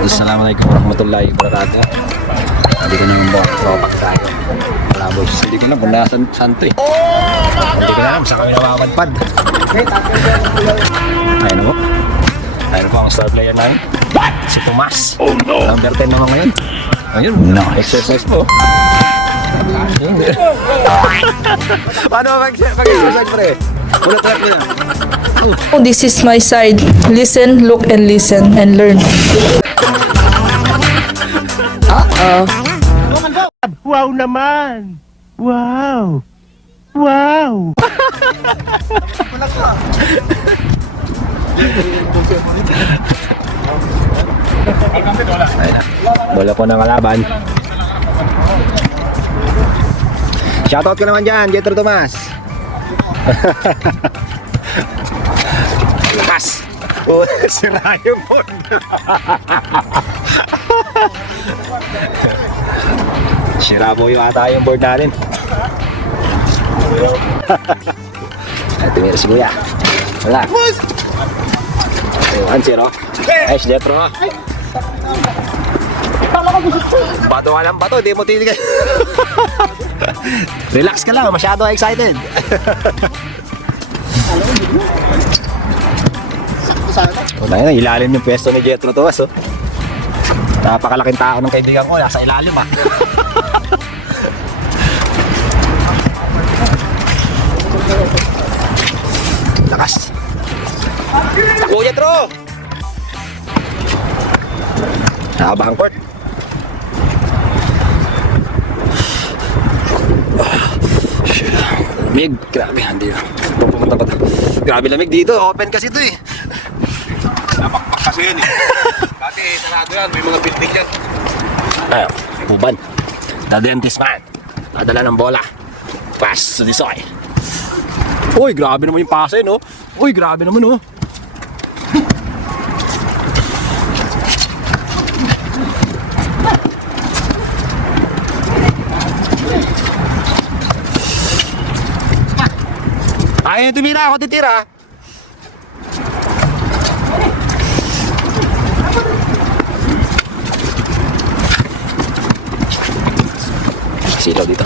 Assalamualaikum warahmatullahi wabarakatuh. Dito na yung tropak tayo. Wala boys, hindi ko na bundasan santo eh. Hindi ko na alam, saan kami namamadpad. Ayun na po. Ayun po ang star player namin. Si Tomas. Oh no! Number 10 naman ngayon. Ayun, exercise po. Paano mag-exercise pre? Ulit mo na. Oh, this is my side. Listen, look, and listen, and learn. Wow naman! Wow! Wow! Ayun na. Bola po ng kalaban. Shoutout ko naman dyan, Jetro Tomas. Pas! Oh, sira yung board. Sira po yung ata yung board natin. Ay, tumira si Kuya. Wala. 1-0. Nice, Jetro. Bato ka ng bato, di mo titigil. Relax ka lang, masyado excited. Wala na, ilalim yung pwesto ni Jetro Tomas, oh. Napakalaking tao ng kaibigan ko, nasa ilalim, ah. Lakas. Takbo, Jetro! Nakabahang court. Lamig, grabe, hindi na. Pupunta pa. Grabe lamig dito, open kasi ito eh. Napakpak kasi yun eh. Dati sarado yan, may mga building yan. Ayun, Puban. Dadentis man. Nadala ng bola. Pass to Disoy. Uy, grabe naman yung pasa yun, oh. Uy, grabe naman, oh. Ayaw tumira, ako titira. Silaw dito.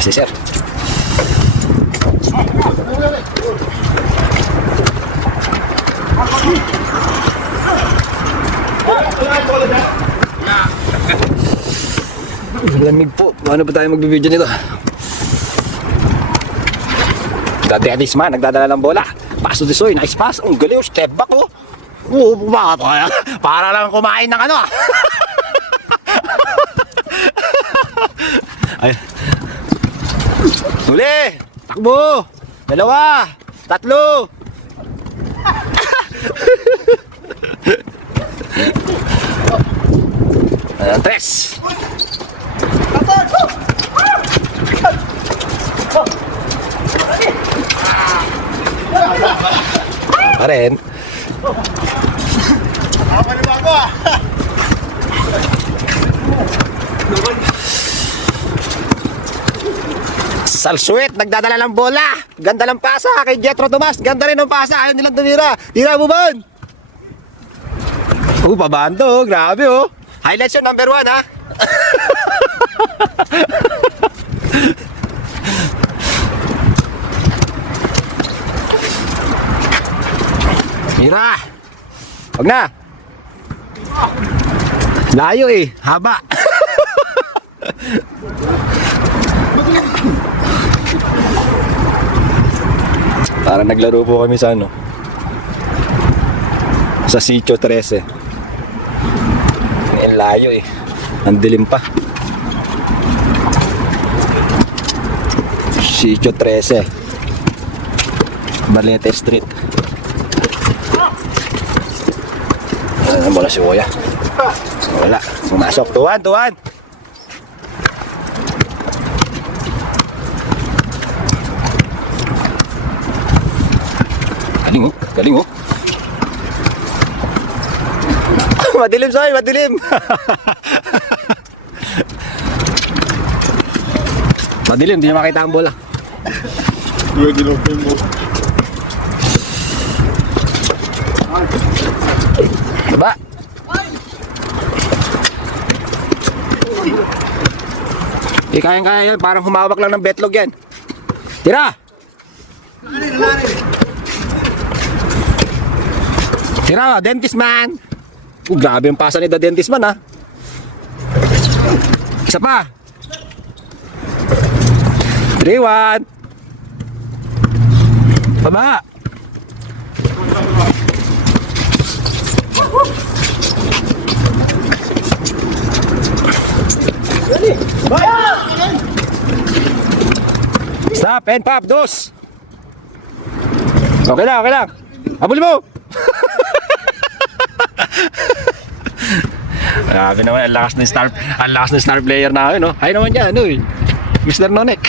Si sir. Lamig po. Paano ba tayo magbibideo nito? Dati atis man, nagdadala ng bola. Paso Disoy, nice pass. Ang galing, step back, oh. Oo, bakit kaya? Para lang kumain ng ano, ah. Ay. Huli! Takbo! Dalawa! Tatlo! Ayan, tres! Pa rin. Salsuet, nagdadala ng bola. Ganda ng pasa kay Jetro Tomas. Ganda rin ng pasa. Ayaw nilang tumira. Tira mo ba? Pabando, oh. Grabe, oh. Highlights yun, number 1, ha. Mira. Wag na. Layo eh, haba. Parang naglaro po kami sa ano, sa Sitio 13. Ang layo eh. Ang dilim pa. Sitio 13, Barlete Street. Ano bola si Kuya? Wala. Pumasok. Tuwan, tuwan. Galing, oh. Galing, oh. Madilim, Soy, madilim. Madilim, di niya makita ang bola. Diba? Kayang-kaya yan, parang humawak lang ng betlog yan. Tira! Tira, dentist man! Grabe yung pasa ni the dentist man, ha? Isa pa! 3-1! Baba! Stop and pop, dos! Okay lang, okay lang. Habulin mo! Grabe naman, ang lakas ng star player namin, no? Ay naman yan, ano eh. Mr. Nonek.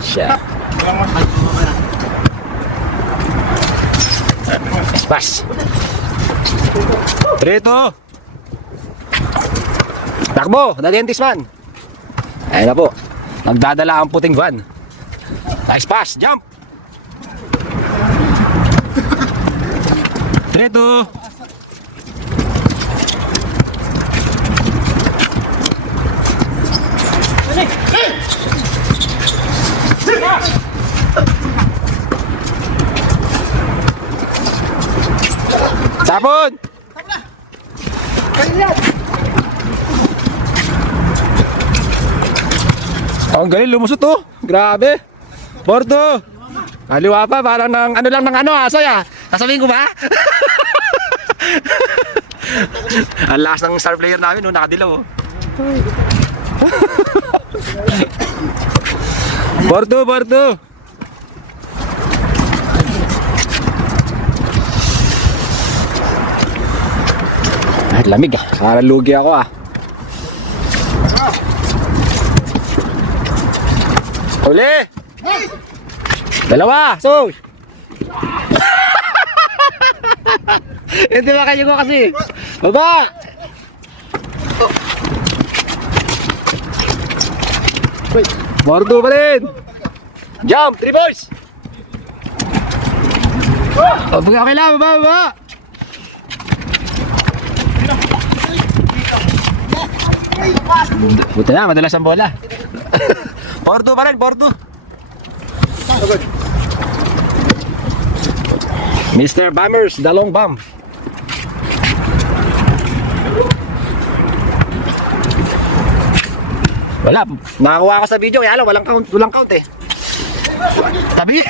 Siya. Pass. 3-2. Takbo, the dentist man. Ayun na po. Nagdadala ang puting van. Nice pass, jump. 3-2. Tapon! Ang galing, lumusot to. Grabe. Porto. Kaliwa pa, parang ng ano lang ng ano, asoy ah. Sasabihin ko ba? Ang lakas ng star player namin, no? Nakadilaw. Oh. Porto, Porto. Ay, lamig ah. Parang lugi ako ah. Uli! Dalawa! So! Hindi ba kayo ko kasi? Baba! Bordo pa rin! Jump! 3 boys! Okay lang! Baba! Baba! Buti na, madalas ang bola. Bordo pa rin, Bordo. Mr. Bombers, the long bomb. Wala, nakakuha ka sa video, kaya lang, walang count eh. Tabi.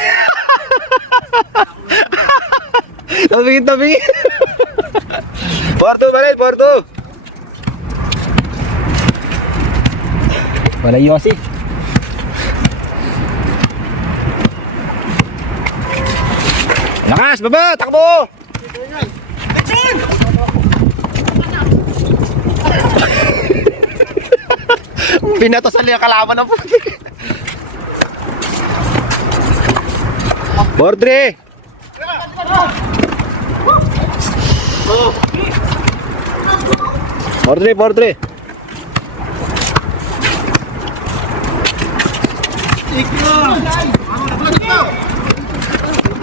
Tabi. Bordo pa rin, Bordo. Wala Yossi. Lakas, baba, takbo! Pinatasan niya kalaban ng puti. Bordre! Bordre!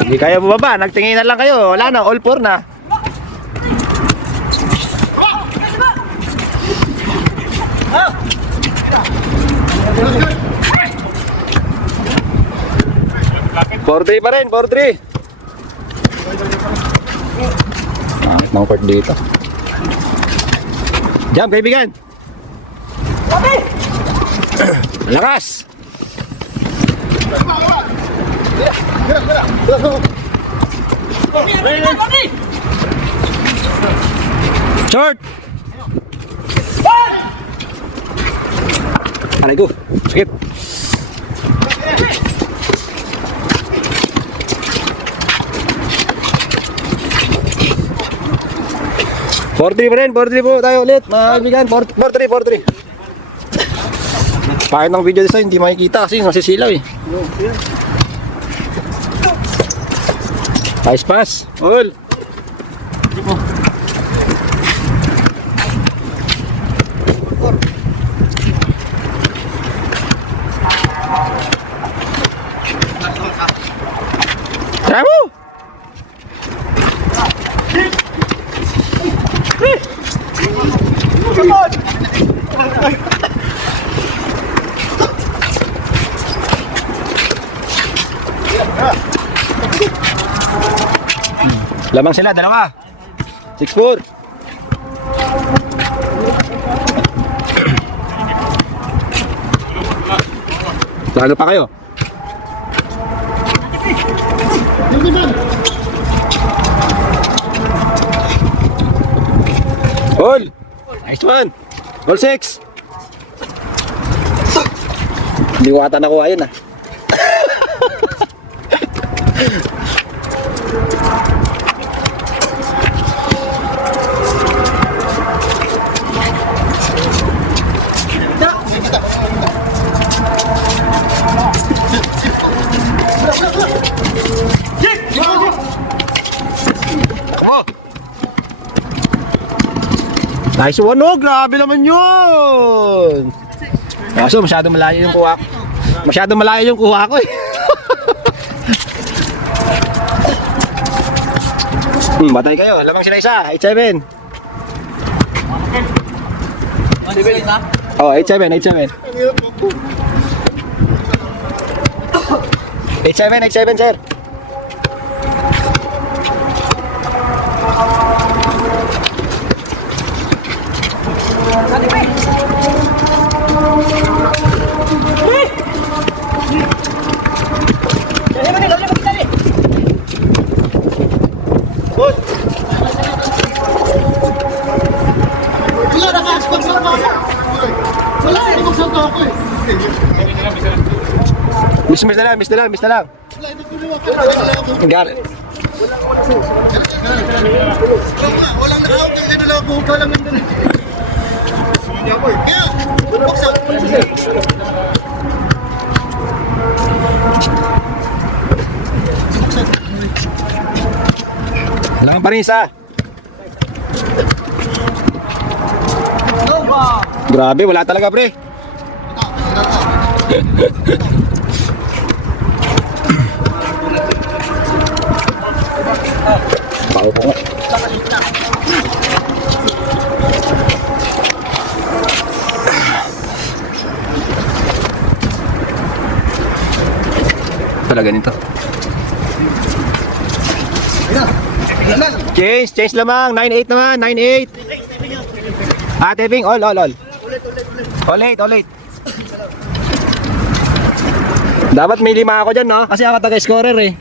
Hindi kayo bumaba, nagtinginan lang kayo. Wala na, all four na. Bordre pa rin, Bordre. Bakit nang part dito? Jump, kaibigan. Lakas. Short. Aray ko. Skip. Portri pa rin, Portri po tayo ulit mga kaibigan. Portri. Pahit ng video design, hindi makikita kasi nasisilaw eh. Nice pass. Ol. Bravo! Lamang sila, dalawa. 6-4. Lalo pa kayo. All. Nice one. Goal 6. Hindi ko ata nakuha yun ah. Nice one, oh, grabe naman yun. Kaso masyado malayo yung kuha. Masyado malayo yung kuha ko eh. Batay kayo, lamang sila isa, 8-7. Oh, 8-7, 8-7. 8-7, sir. Miss na lang. Got it. Walang naka-out. Ang gano'n lang ako. Walang nandun. Kaya, box out. Lamang pa rin isa. Grabe, wala talaga pre. Pao ko nga. Talaga nito. Change lamang. 9-8 naman, 9-8. Taping, all. Ulit. Dapat may 5 ako dyan, no? Kasi ako taga-scorer eh.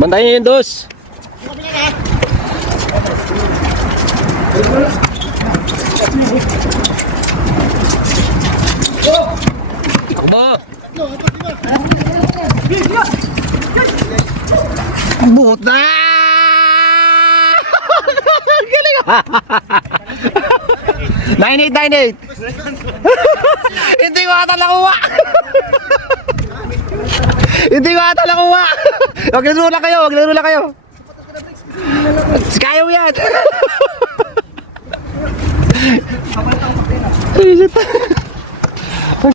Bantayin niyo yung dos. Buhot na! Galing ah! 9-8. Hindi ko ata nakuha! Hindi ko ata nakuha! Maglaro lang kayo! Kaya mo yan!